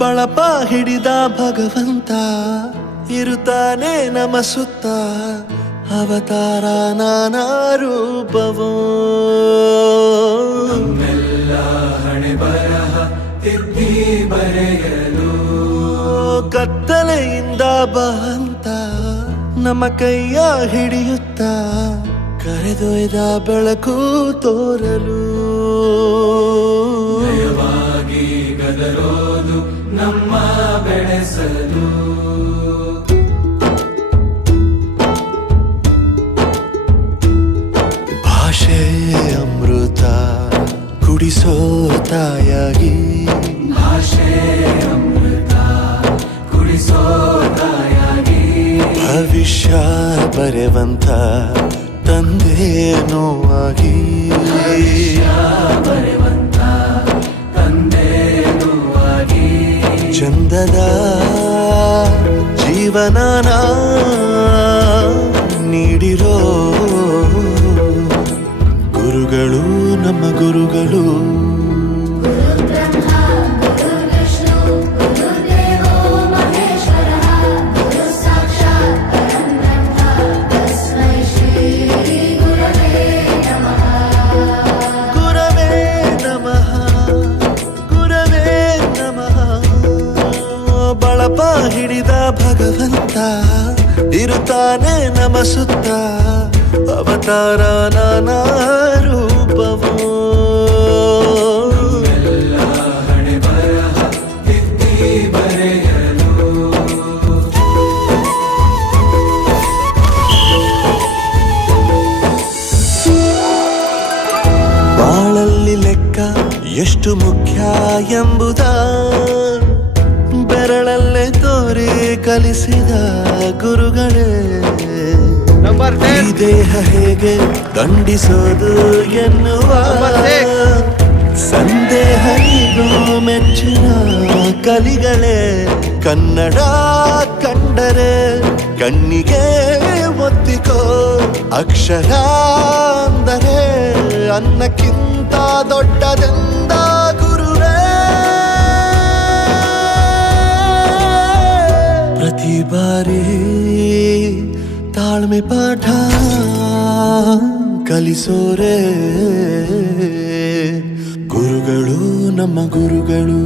ಬಳಪ ಹಿಡಿದ ಭಗವಂತ ಇರುತ್ತಾನೆ ನಮ ಸುತ್ತ ಅವತಾರ ನಾನಾ ರೂಪವೋ ನಮ್ಮೆಲ್ಲ ಹಣೆ ಬರಹ ತಿದ್ದಿ ಬರೆಯಲು ಕತ್ತಲೆಯಿಂದ ಬಂತ ನಮ್ಮ ಕೈಯ ಹಿಡಿಯುತ್ತ ಕರೆದೊಯ್ದ ಬೆಳಕು ತೋರಲು ನಯವಾಗಿ ಗದರೋದು ನಮ್ಮ ಬೆಳೆಸಲು ಭಾಷೆ ಅಮೃತ ಕುಡಿಸೋ ತಾಯಾಗಿ ಭಾಷೆ ಅಮೃತ ಕುಡಿಸೋ ತಾಯಾಗಿ ಭವಿಷ್ಯ ಬರೆವಂತ ತಂದೇನೋ ಆಗಿ ಬರೆವಂತ ತಂದೇನೂ ಆಗಿ ಚಂದದ ಜೀವನನ ನೀಡಿರೋ ಗುರುಗಳು ನಮ್ಮ ಗುರುಗಳು ಬಳಪ ಹಿಡಿದ ಭಗವಂತ ಇರುತ್ತಾನೆ ನಮ ಸುತ್ತ ಅವತಾರ ನಾನಾ ರೂಪವೋ ಎಲ್ಲ ಹಣೆ ಬರಹ ತಿದ್ದಿ ಬರೆಯಲು ಬಾಳಲ್ಲಿ ಲೆಕ್ಕ ಎಷ್ಟು ಮುಖ್ಯ ಎಂಬುದ ಬೆರಳಲ್ಲೇ ತೋರಿ ಕಲಿಸಿದ ಗುರುಗಳೇ ಈ ದೇಹ ಹೇಗೆ ದಂಡಿಸೋದು ಎನ್ನುವ ಸಂದೇಹನಿಗೂ ಮೆಚ್ಚಿನ ಕಲಿಗಳೇ ಕನ್ನಡ ಕಂಡರೆ ಕಣ್ಣಿಗೆ ಒತ್ತಿಕೋ ಅಕ್ಷರ ಅಂದರೆ ಅನ್ನಕ್ಕಿಂತ ದೊಡ್ಡದೆಂದ ಗುರುವೇ ಪ್ರತಿ ಬಾರಿ ತಾಳ್ಮೆ ಪಾಠ ಕಲಿಸೋರೆ ಗುರುಗಳು ನಮ್ಮ ಗುರುಗಳು